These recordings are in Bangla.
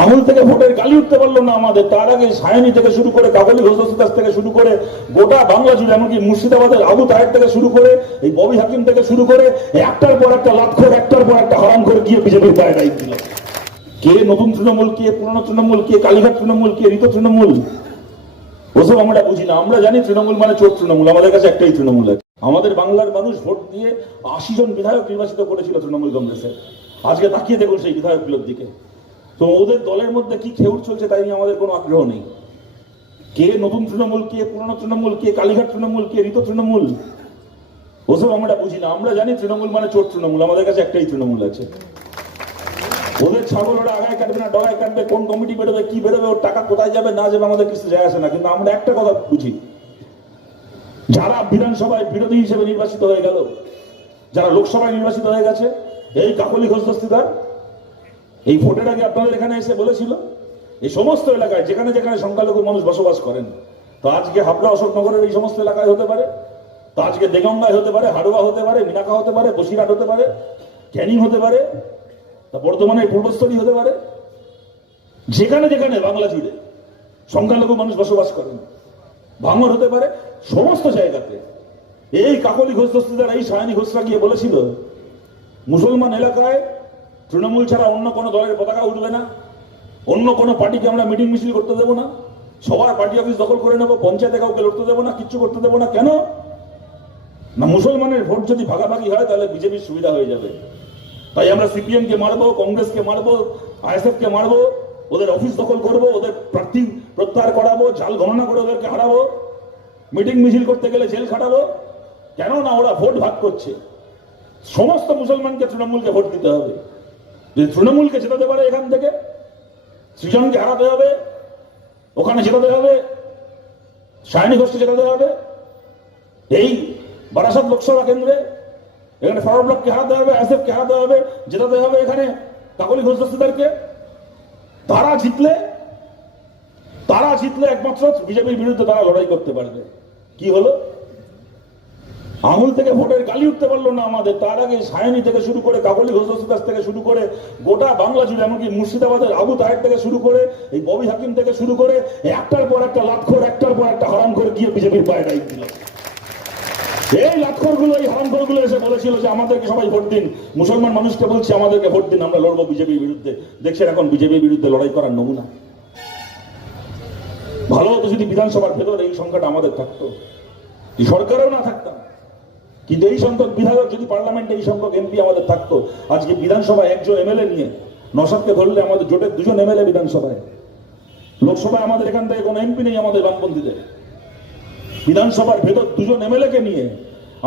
আঙুল থেকে ভোটের গালি উঠতে পারলো না আমাদের। তার আগে সায়নী থেকে শুরু করে কাকলি ঘোষ দাস থেকে শুরু করে গোটা বাংলা জুড়ে, এমনকি মুর্শিদাবাদের আবু তাহের থেকে শুরু করে এই ববি হাকিম থেকে শুরু করে একটার পর একটা লাতখোর, একটার পর একটা হারাম করে গিয়ে বিজেপির পায়ে দায়িত্ব দিল। কে নতুন তৃণমূল, কে পুরনো তৃণমূল, কে কালীঘাট তৃণমূল, কে ঋত তৃণমূল, ওসব আমরা বুঝি না। আমরা জানি তৃণমূল মানে চোর তৃণমূল, আমাদের কাছে একটাই তৃণমূল আছে। আমাদের বাংলার মানুষ ভোট দিয়ে 80 জন বিধায়ক নির্বাচিত করেছিল তৃণমূল কংগ্রেসের। আজকে তাকিয়ে দেখুন সেই বিধায়কগুলোর দিকে। তো ওদের দলের মধ্যে কি খেউর চলছে তাই নিয়ে আমাদের কোনো আগ্রহ নেই। কে নতুন তৃণমূল, কে পুরনো তৃণমূল, কে কালীঘাট তৃণমূল, কে ঋত তৃণমূল, ওসব আমরা বুঝি না। আমরা জানি তৃণমূল মানে চোর তৃণমূল, আমাদের কাছে একটাই তৃণমূল আছে। ওদের ছাগল ওরা আগায় কাটবে না ডগায় কাটবে, কোন কমিটি বেরোবে কি বেরোবে, ওর টাকা কোথায় যাবে না যাবে আমাদের কিছু যায় আসে না। কিন্তু আমরা একটা কথা বুঝি, যারা বিধানসভায় বিরোধী হিসেবে নির্বাচিত হয়ে গেল, যারা লোকসভায় নির্বাচিত হয়ে গেছে, এই কাকলি ঘোষ দস্তিদার এই ভোটের আগে আপনাদের এখানে এসে বলেছিল এই সমস্ত এলাকায় যেখানে যেখানে সংখ্যালঘু মানুষ বসবাস করেন, তো আজকে হাবড়া অশোকনগরের এই সমস্ত এলাকায় হতে পারে, তো আজকে দেগঙ্গায় হতে পারে, হাড়োয়া হতে পারে, মিনাকা হতে পারে, বসিরহাট হতে পারে, ক্যানিং হতে পারে, বর্ধমানে পূর্বস্থলী হতে পারে, যেখানে যেখানে বাংলা জুড়ে সংখ্যালঘু মানুষ বসবাস করেন, ভাঙর হতে পারে, সমস্ত জায়গাতে এই কাকলি ঘোষ দস্তিদার এই সায়নী ঘোষরা গিয়ে বলেছিল মুসলমান এলাকায় তৃণমূল ছাড়া অন্য কোনো দলের পতাকা উঠবে না, অন্য কোনো পার্টিকে আমরা মিটিং মিছিল করতে দেবো না, সবার পার্টি অফিস দখল করে নেবো, পঞ্চায়েতে কাউকে লড়তে দেবো না, কিচ্ছু করতে দেবো না। কেন না, মুসলমানের ভোট যদি ভাগাভাগি হয় তাহলে বিজেপির সুবিধা হয়ে যাবে। তাই আমরা সিপিএম কে মারবো, কংগ্রেসকে মারবো, আইএসএফ কে মারবো, ওদের অফিস দখল করবো, ওদের প্রার্থী প্রত্যাহার করাবো, জাল গণনা করে ওদেরকে হারাবো, মিটিং মিছিল করতে গেলে জেল খাটাবো। কেন না, ওরা ভোট ভাগ করছে। সমস্ত মুসলমানকে তৃণমূলকে ভোট দিতে হবে। যদি তৃণমূলকে জেতাতে পারে এখান থেকে, সৃজনকে হারাতে হবে, ওখানে জেতাতে হবে, সায়নী ঘোষকে জেতাতে হবে, এই বারাসাত লোকসভা কেন্দ্রে এখানে ফরওয়ার্ড ব্লককে হারাতে হবে, আইএসএফকে হারাতে হবে, জেতাতে হবে এখানে কাকলি ঘোষ দস্তিদারকে। তারা জিতলে একমাত্র বিজেপির বিরুদ্ধে তারা লড়াই করতে পারবে। কি হলো, আঙুল থেকে ভোটের গালি উঠতে পারলো না আমাদের। তার আগে সায়নী থেকে শুরু করে কাকলি ঘোষ দাস থেকে শুরু করে গোটা বাংলা জুড়ে, এমনকি মুর্শিদাবাদের আবু তাহের থেকে শুরু করে এই ববি হাকিম থেকে শুরু করে একটার পর একটা লাতখোর, একটার পর একটা হারাম করে গিয়ে বিজেপির পায়ে দায়িত্ব দিল। এই লাতখোর গুলো, এই হারামখোর গুলো এসে বলেছিল যে আমাদেরকে সবাই ভোট দিন, মুসলমান মানুষকে বলছে আমাদেরকে ভোট দিন, আমরা লড়বো বিজেপির বিরুদ্ধে। দেখছেন এখন বিজেপির বিরুদ্ধে লড়াই করার নমুনা। ভালো হতো যদি বিধানসভার ভেতর এই সংখ্যাটা আমাদের থাকতো, এই সরকারেও না থাকতাম, কিন্তু এই সংখ্যক বিধায়ক যদি পার্লামেন্টে এই সংখ্যক এমপি আমাদের থাকতো, আজকে বিধানসভায় একজন এমএলএ নিয়ে, নওশাদকে ধরলে আমাদের জোটের 2 জন এমএলএ বিধানসভায়, লোকসভায় আমাদের এখান থেকে কোনো এমপি নেই আমাদের বামপন্থীদের, বিধানসভার ভেতর 2 জন এমএলএ কে নিয়ে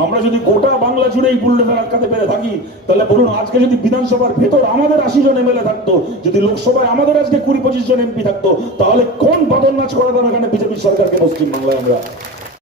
আমরা যদি গোটা বাংলা জুড়ে এই বুলডোজার আটকাতে পেরে থাকি, তাহলে বলুন আজকে যদি বিধানসভার ভেতর আমাদের 80 জন এমএলএ থাকতো, যদি লোকসভায় আমাদের আজকে 20-25 জন এমপি থাকতো, তাহলে কোন বাদল নাচ করাতাম এখানে বিজেপি সরকারকে পশ্চিমবাংলায় আমরা।